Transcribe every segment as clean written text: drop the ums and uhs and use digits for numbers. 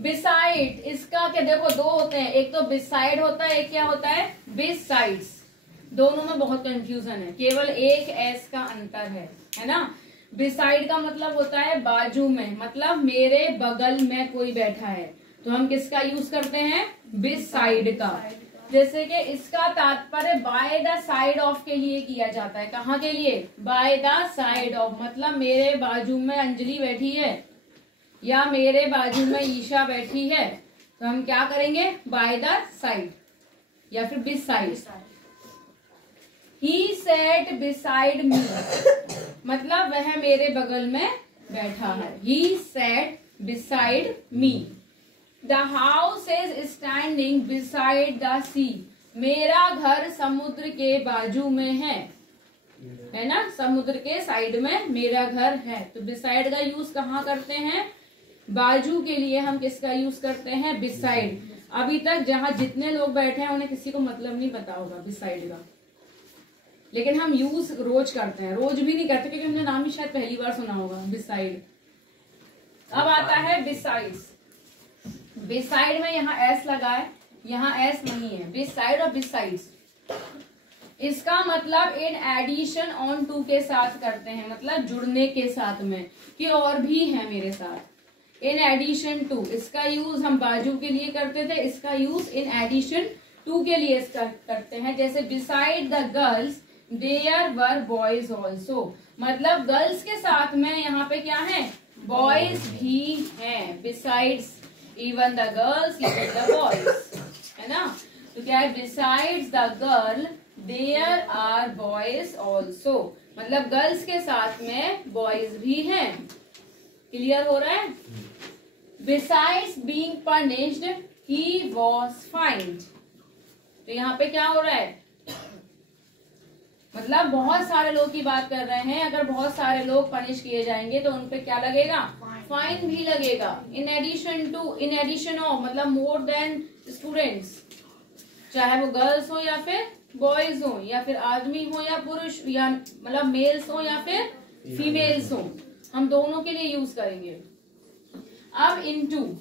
Beside, इसका क्या देखो दो होते हैं, एक तो बिसाइड होता है, एक क्या होता है बिसाइड्स। दोनों में बहुत कंफ्यूजन है, केवल एक एस का अंतर है ना। बिसाइड का मतलब होता है बाजू में, मतलब मेरे बगल में कोई बैठा है, तो हम किसका यूज करते हैं बिसाइड का। जैसे कि इसका तात्पर्य बाय द साइड ऑफ के लिए किया जाता है। कहाँ के लिए? बाय द साइड ऑफ, मतलब मेरे बाजू में अंजलि बैठी है या मेरे बाजू में ईशा बैठी है, तो हम क्या करेंगे बाय द साइड या फिर beside. He sat beside me, मतलब वह मेरे बगल में बैठा है। He sat beside me. The house is standing beside the sea, मेरा घर समुद्र के बाजू में है ना, समुद्र के साइड में मेरा घर है। तो बिसाइड का यूज कहाँ करते हैं? बाजू के लिए हम किसका यूज करते हैं बिसाइड। अभी तक जहां जितने लोग बैठे हैं उन्हें किसी को मतलब नहीं पता होगा बिसाइड का, लेकिन हम यूज रोज करते हैं। रोज भी नहीं करते क्योंकि हमने नाम ही शायद पहली बार सुना होगा बिसाइड। अब आता है बिसाइड्स। बिसाइड में यहाँ एस लगा है, यहाँ एस नहीं है, बिसाइड और बिसाइड्स। इसका मतलब इन एडिशन ऑन टू के साथ करते हैं, मतलब जुड़ने के साथ में कि और भी है मेरे साथ। इन एडिशन टू, इसका यूज हम बाजू के लिए करते थे, इसका यूज इन एडिशन टू के लिए करते हैं। जैसे beside the girls there were boys also, मतलब गर्ल्स के साथ में यहाँ पे क्या है बॉयज भी हैं। Besides even the girls even the boys, है ना। तो क्या है besides the girl there are boys also, मतलब गर्ल्स के साथ में बॉयज भी हैं। क्लियर हो रहा है? Besides being punished he was find, तो यहाँ पे क्या हो रहा है, मतलब बहुत सारे लोग की बात कर रहे हैं। अगर बहुत सारे लोग पनिश किए जाएंगे तो उनपे क्या लगेगा फाइन भी लगेगा। In addition to, in addition of मतलब मोर देन स्टूडेंट्स, चाहे वो गर्ल्स हो या फिर बॉयज हो या फिर आदमी हो या पुरुष, या मतलब मेल्स हो या फिर फीमेल्स हो, हम दोनों के लिए यूज करेंगे। अब इनटू,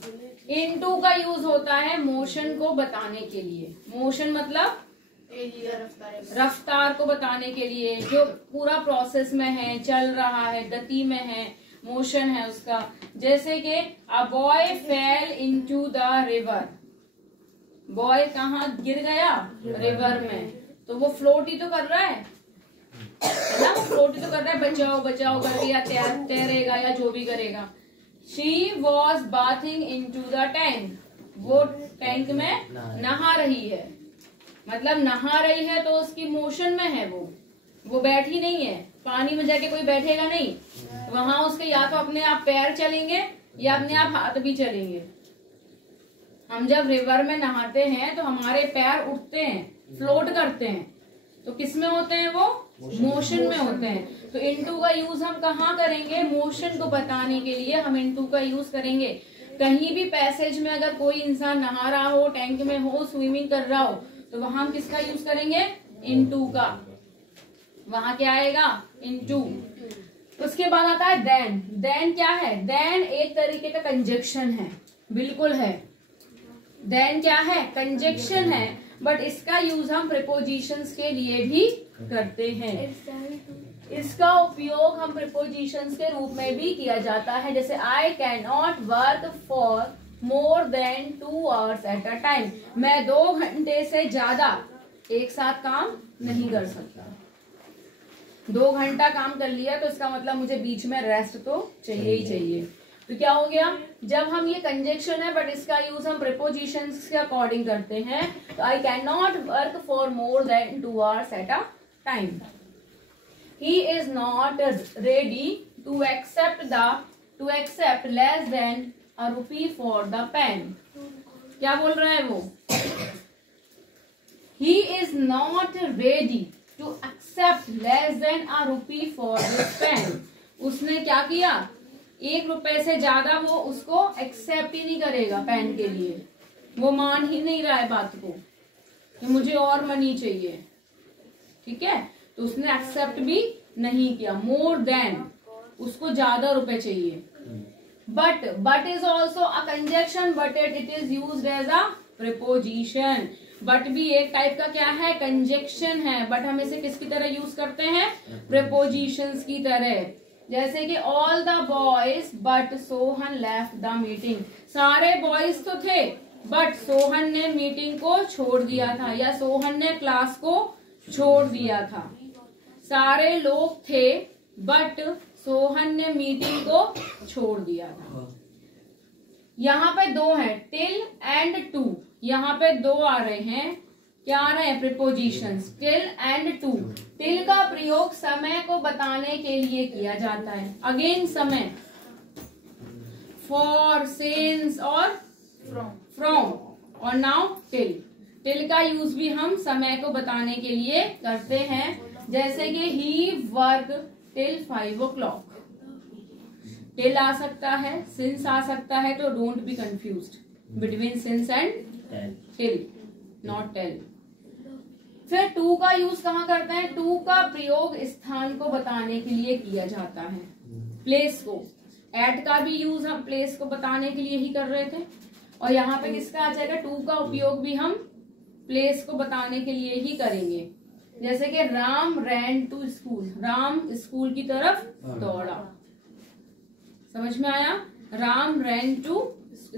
इनटू का यूज होता है मोशन को बताने के लिए। मोशन मतलब रफ्तार को बताने के लिए, जो पूरा प्रोसेस में है, चल रहा है, गति में है, मोशन है उसका। जैसे कि a boy fail into the river, boy कहाँ गिर गया रिवर में, तो वो फ्लोट ही तो कर रहा है ना, वो फ्लोट ही तो कर रहा है, बचाओ बचाओ कर या तैरेगा या जो भी करेगा। She was bathing into the tank, वो टैंक में नहा रही है, मतलब नहा रही है तो उसकी मोशन में है, वो बैठी नहीं है। पानी में जाके कोई बैठेगा नहीं, वहां उसके या तो अपने आप पैर चलेंगे या अपने आप हाथ भी चलेंगे। हम जब रिवर में नहाते हैं तो हमारे पैर उठते हैं, फ्लोट करते हैं, तो किस में होते हैं वो मोशन में होते हैं। तो इनटू का यूज हम कहाँ करेंगे? मोशन को बताने के लिए हम इनटू का यूज करेंगे। कहीं भी पैसेज में अगर कोई इंसान नहा रहा हो, टैंक में हो, स्विमिंग कर रहा हो, तो वहां हम किसका यूज करेंगे? इनटू का। वहां क्या आएगा? इनटू। उसके बाद आता है देन। देन क्या है? देन एक तरीके का कंजक्शन है, बिल्कुल है। देन क्या है? कंजक्शन है, बट इसका यूज हम प्रीपोजिशंस के लिए भी करते हैं। इसका उपयोग हम प्रीपोजिशंस के रूप में भी किया जाता है। जैसे आई can not work for more than 2 hours at a time, मैं 2 घंटे से ज्यादा एक साथ काम नहीं कर सकता। 2 घंटा काम कर लिया तो इसका मतलब मुझे बीच में रेस्ट तो चाहिए ही चाहिए। तो क्या हो गया? जब हम ये कंजक्शन है बट इसका यूज हम प्रीपोजिशंस के अकॉर्डिंग करते हैं, तो I can not work for more than 2 hours at a time. He is not ready to accept less than a rupee for the pen। क्या बोल रहा है वो? He is not ready to accept less than a rupee for this pen। उसने क्या किया? 1 रुपए से ज्यादा वो उसको एक्सेप्ट ही नहीं करेगा पेन के लिए, वो मान ही नहीं रहा है बात को कि मुझे और मनी चाहिए। ठीक है, तो उसने एक्सेप्ट भी नहीं किया। मोर देन, उसको ज्यादा रुपए चाहिए। but is also a conjunction, but it is used as a preposition. But भी एक टाइप का क्या है, कंजक्शन है, बट हम इसे किसकी तरह यूज करते हैं, प्रेपोजिशंस की तरह. जैसे कि all the boys but Sohan left the meeting. सारे बॉयज तो थे बट सोहन ने मीटिंग को छोड़ दिया था, या सोहन ने क्लास को छोड़ दिया था. सारे लोग थे बट सोहन ने मीटिंग को छोड़ दिया था. यहाँ पे दो हैं, टिल एंड टू. यहाँ पे दो आ रहे हैं, क्या आ रहे हैं, prepositions, till and to. Till का प्रयोग समय को बताने के लिए किया जाता है. अगेन समय, फॉर, सिंस और फ्रॉम, और नाउ टिल. टिल का यूज भी हम समय को बताने के लिए करते हैं. जैसे कि he work till 5 o'clock. Till आ सकता है, सिंस आ सकता है, तो don't be confused between since and till, not tell. फिर टू का यूज कहाँ करते हैं, टू का प्रयोग स्थान को बताने के लिए किया जाता है, प्लेस को. एट का भी यूज हम प्लेस को बताने के लिए ही कर रहे थे, और यहाँ पे किसका आ जाएगा, टू का उपयोग भी हम प्लेस को बताने के लिए ही करेंगे. जैसे कि Ram ran to school. Ram school की तरफ दौड़ा. समझ में आया, Ram ran to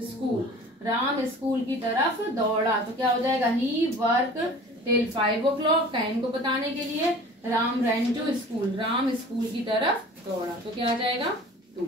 school, Ram school की तरफ दौड़ा. तो क्या हो जाएगा, ही वर्क टिल 5 o'clock. टाइम को बताने के लिए Ram ran to school, Ram school की तरफ दौड़ा. तो क्या आ जाएगा, टू.